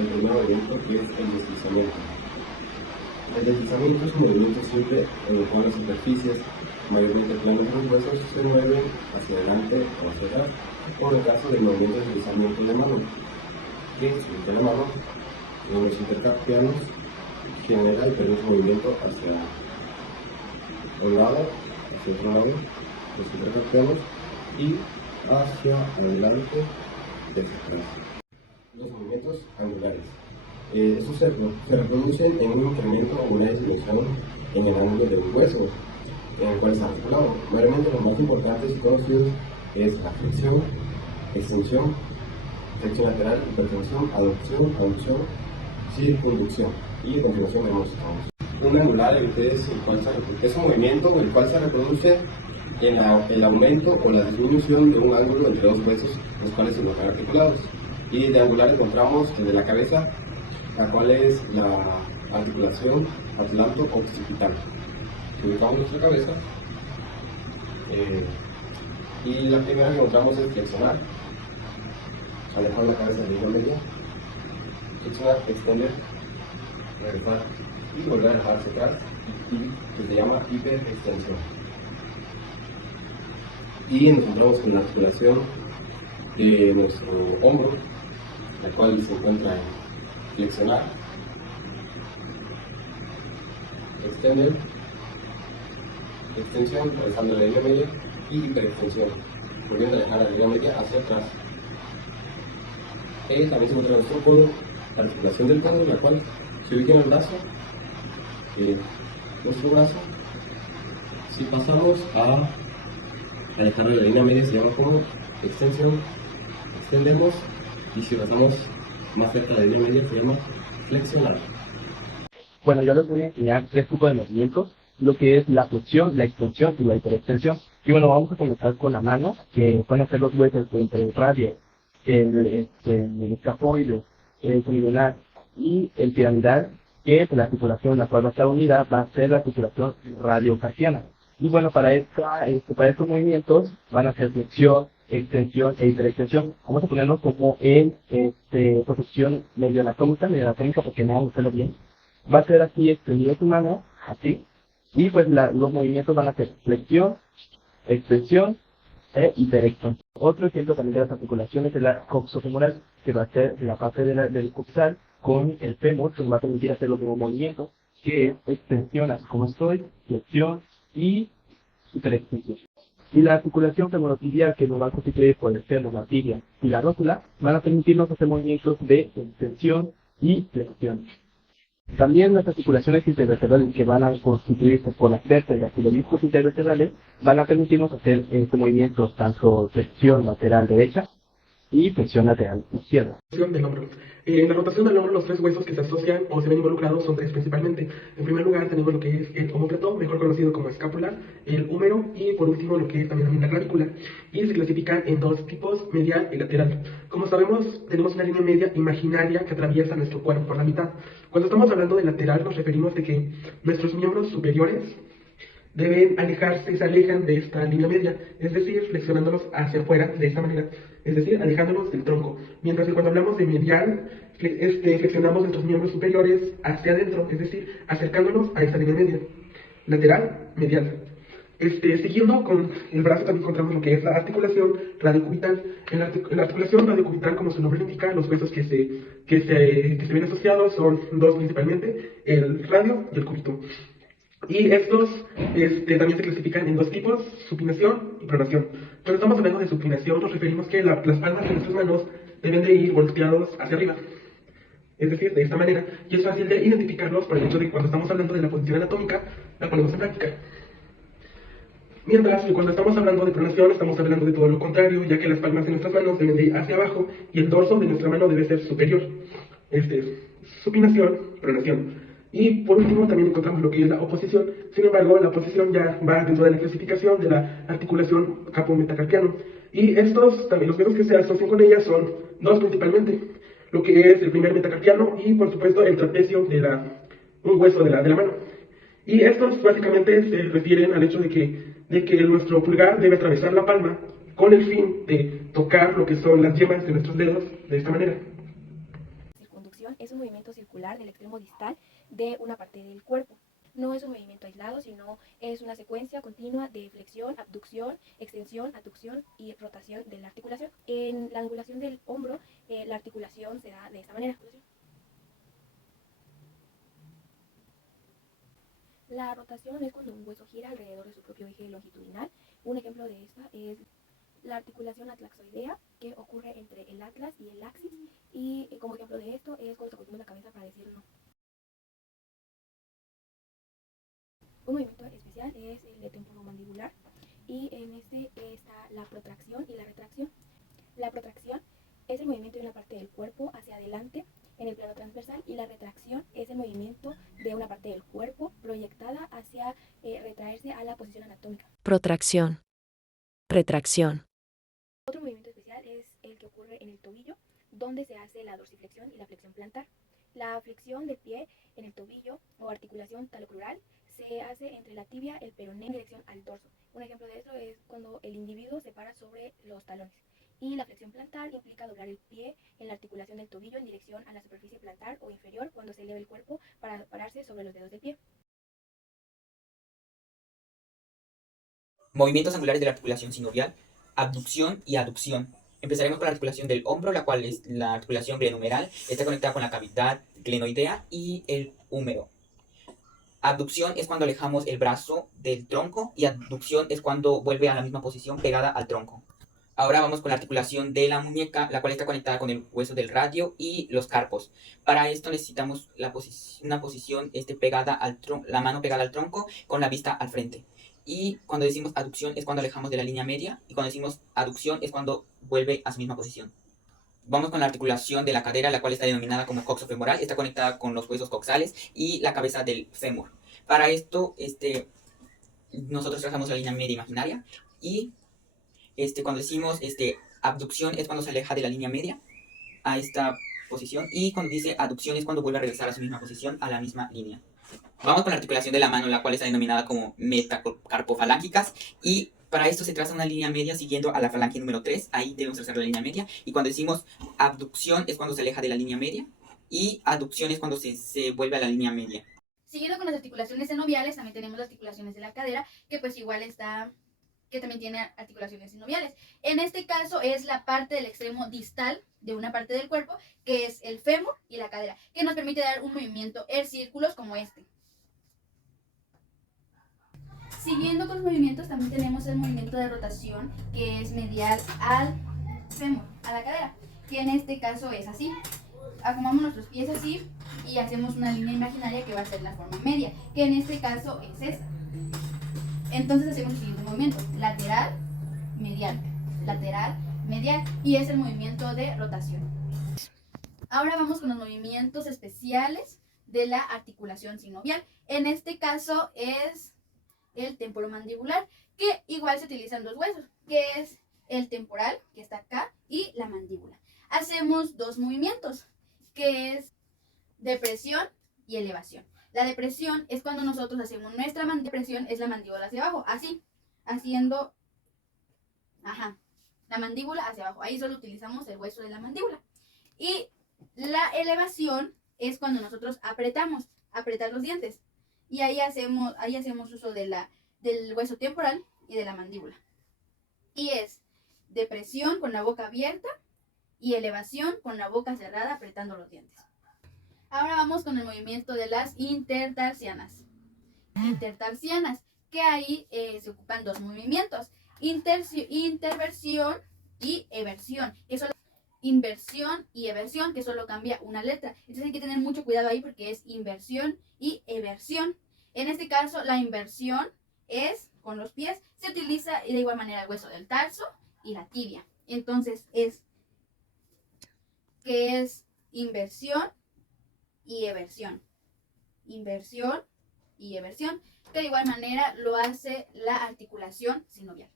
El primer movimiento que es el deslizamiento. El deslizamiento es un movimiento simple en el cual las superficies, mayormente planas de los huesos, se mueven hacia adelante o hacia atrás, como en el caso del movimiento de deslizamiento de mano, que se la mano en los intercarpianos genera y permite movimiento hacia un lado, hacia otro lado, los intercarpianos, y hacia adelante, desde atrás. Los movimientos angulares. Estos se reproducen en un incremento o una disminución en el ángulo de un hueso en el cual está articulado. Mayormente los más importantes y conocidos es la flexión, extensión, flexión lateral, hipertensión, aducción, circunducción, y a continuación vemos un angular es un movimiento en el cual se reproduce el aumento o la disminución de un ángulo entre dos huesos, los cuales se encuentran articulados. Y de angular encontramos desde la cabeza, la cual es la articulación atlanto-occipital. Ubicamos nuestra cabeza y la primera que encontramos es flexionar, alejar la cabeza de la línea media, flexionar, extender, regresar y volver a alejar hacia atrás, que se llama hiperextensión. Y nos encontramos con la articulación de nuestro hombro, la cual se encuentra en flexionar, extender, extensión, regresando a la línea media, y hiperextensión, volviendo a alejar la línea media hacia atrás. También se encuentra nuestro codo, la articulación del codo, la cual se ubica en el brazo, nuestro brazo. Si pasamos a alejar la línea media, se llama como extensión, extendemos, y si pasamos más cerca de la línea media, se llama flexionar. Bueno, yo les voy a enseñar tres tipos de movimientos, lo que es la flexión, la extensión y la hiperextensión. Y bueno, vamos a comenzar con la mano, que pueden ser los huesos entre el radio, el escafoide, el poligonal y el piramidal, que es la articulación en la cual va a estar unida, va a ser la articulación radiocarpiana. Y bueno, para estos movimientos van a ser flexión, extensión e hiperextensión. Vamos a ponernos como en posición medio anatómica porque no vamos a hacerlo bien. Va a ser así, extendido tu mano, así, y pues los movimientos van a ser flexión, extensión e hiperextensión. Otro ejemplo también de las articulaciones es la coxofemoral, que va a ser la parte del coxal con el fémur, que nos va a permitir hacer los mismos movimientos, que es extensión, así como estoy, flexión y hiperextensión. Y la articulación femorotibial, que nos va a constituir por el fémur, la tibia y la rótula, van a permitirnos hacer movimientos de extensión y flexión. También las articulaciones intervertebrales, que van a constituirse por las vértebras y los discos intervertebrales, van a permitirnos hacer movimientos tanto flexión lateral derecha y flexión lateral izquierda. Del hombro. En la rotación del hombro, los tres huesos que se asocian o se ven involucrados son tres principalmente. En primer lugar tenemos lo que es el omóplato, mejor conocido como escápula, el húmero y por último lo que es también la clavícula. Y se clasifican en dos tipos, medial y lateral. Como sabemos, tenemos una línea media imaginaria que atraviesa nuestro cuerpo por la mitad. Cuando estamos hablando de lateral nos referimos de que nuestros miembros superiores deben alejarse, se alejan de esta línea media, es decir, flexionándolos hacia afuera de esta manera, es decir, alejándolos del tronco. Mientras que cuando hablamos de medial, flexionamos nuestros miembros superiores hacia adentro, es decir, acercándolos a esta línea media. Lateral, medial. Siguiendo con el brazo también encontramos lo que es la articulación radiocubital. En la articulación radiocubital, como su nombre lo indica, los huesos que se ven asociados son dos principalmente, el radio y el cúbito. Y estos también se clasifican en dos tipos, supinación y pronación. Cuando estamos hablando de supinación nos referimos que las palmas de nuestras manos deben de ir volteados hacia arriba. Es decir, de esta manera. Y es fácil de identificarlos por el hecho de que cuando estamos hablando de la posición anatómica, la ponemos en práctica. Mientras que cuando estamos hablando de pronación, estamos hablando de todo lo contrario, ya que las palmas de nuestras manos deben de ir hacia abajo y el dorso de nuestra mano debe ser superior. Supinación, pronación. Y por último también encontramos lo que es la oposición. Sin embargo, la oposición ya va dentro de la clasificación de la articulación capo-metacarpiano. Y también los huesos que se asocian con ella son dos principalmente. Lo que es el primer metacarpiano y por supuesto el trapecio un hueso de la mano. Y estos básicamente se refieren al hecho de que nuestro pulgar debe atravesar la palma con el fin de tocar lo que son las yemas de nuestros dedos de esta manera. Circunducción es un movimiento circular del extremo distal de una parte del cuerpo. No es un movimiento aislado, sino es una secuencia continua de flexión, abducción, extensión, aducción y rotación de la articulación. En la angulación del hombro, la articulación se da de esta manera. La rotación es cuando un hueso gira alrededor de su propio eje longitudinal. Un ejemplo de esta es la articulación atlaxoidea, que ocurre entre el atlas y el axis, y como ejemplo de esto es cuando sacudimos la cabeza para decir no. Un movimiento especial es el de temporomandibular, y en este está la protracción y la retracción. La protracción es el movimiento de una parte del cuerpo hacia adelante en el plano transversal, y la retracción es el movimiento de una parte del cuerpo proyectada hacia retraerse a la posición anatómica. Protracción. Retracción. Otro movimiento especial es el que ocurre en el tobillo, donde se hace la dorsiflexión y la flexión plantar. La flexión del pie en el tobillo o articulación talocrural se hace entre la tibia, el peroné en dirección al dorso. Un ejemplo de eso es cuando el individuo se para sobre los talones. Y la flexión plantar implica doblar el pie en la articulación del tobillo en dirección a la superficie plantar o inferior cuando se eleva el cuerpo para pararse sobre los dedos del pie. Movimientos angulares de la articulación sinovial, abducción y aducción. Empezaremos con la articulación del hombro, la cual es la articulación glenohumeral. Está conectada con la cavidad glenoidea y el húmero. Abducción es cuando alejamos el brazo del tronco, y abducción es cuando vuelve a la misma posición pegada al tronco. Ahora vamos con la articulación de la muñeca, la cual está conectada con el hueso del radio y los carpos. Para esto necesitamos una posición pegada al tronco, la mano pegada al tronco con la vista al frente. Y cuando decimos aducción es cuando alejamos de la línea media, y cuando decimos aducción es cuando vuelve a su misma posición. Vamos con la articulación de la cadera, la cual está denominada como coxofemoral. Está conectada con los huesos coxales y la cabeza del fémur. Para esto, nosotros trazamos la línea media imaginaria, y cuando decimos abducción es cuando se aleja de la línea media a esta posición, y cuando dice aducción es cuando vuelve a regresar a su misma posición, a la misma línea. Vamos con la articulación de la mano, la cual está denominada como metacarpofalángicas, y para esto se traza una línea media siguiendo a la falange número 3, ahí debemos trazar la línea media, y cuando decimos abducción es cuando se aleja de la línea media, y aducción es cuando se vuelve a la línea media. Siguiendo con las articulaciones senoviales, también tenemos las articulaciones de la cadera, que pues igual que también tiene articulaciones sinoviales. En este caso es la parte del extremo distal de una parte del cuerpo, que es el fémur y la cadera, que nos permite dar un movimiento en círculos como este. Siguiendo con los movimientos, también tenemos el movimiento de rotación, que es medial al fémur, a la cadera, que en este caso es así. Acomodamos nuestros pies así y hacemos una línea imaginaria que va a ser la forma media, que en este caso es esta. Entonces hacemos el siguiente movimiento: lateral, medial, lateral, medial, y es el movimiento de rotación. Ahora vamos con los movimientos especiales de la articulación sinovial. En este caso es el temporomandibular, que igual se utilizan dos huesos, que es el temporal, que está acá, y la mandíbula. Hacemos dos movimientos, que es depresión y elevación. La depresión es cuando nosotros hacemos nuestra depresión, es la mandíbula hacia abajo, así, haciendo, la mandíbula hacia abajo. Ahí solo utilizamos el hueso de la mandíbula. Y la elevación es cuando nosotros apretar los dientes. Y ahí hacemos uso del hueso temporal y de la mandíbula. Y es depresión con la boca abierta y elevación con la boca cerrada apretando los dientes. Ahora vamos con el movimiento de las intertarsianas. Intertarsianas, que ahí se ocupan dos movimientos: interversión y eversión, que solo inversión y eversión, que solo cambia una letra. Entonces hay que tener mucho cuidado ahí porque es inversión y eversión. En este caso, la inversión es con los pies, se utiliza de igual manera el hueso del tarso y la tibia. Entonces es inversión y eversión. Inversión y eversión, que de igual manera lo hace la articulación sinovial.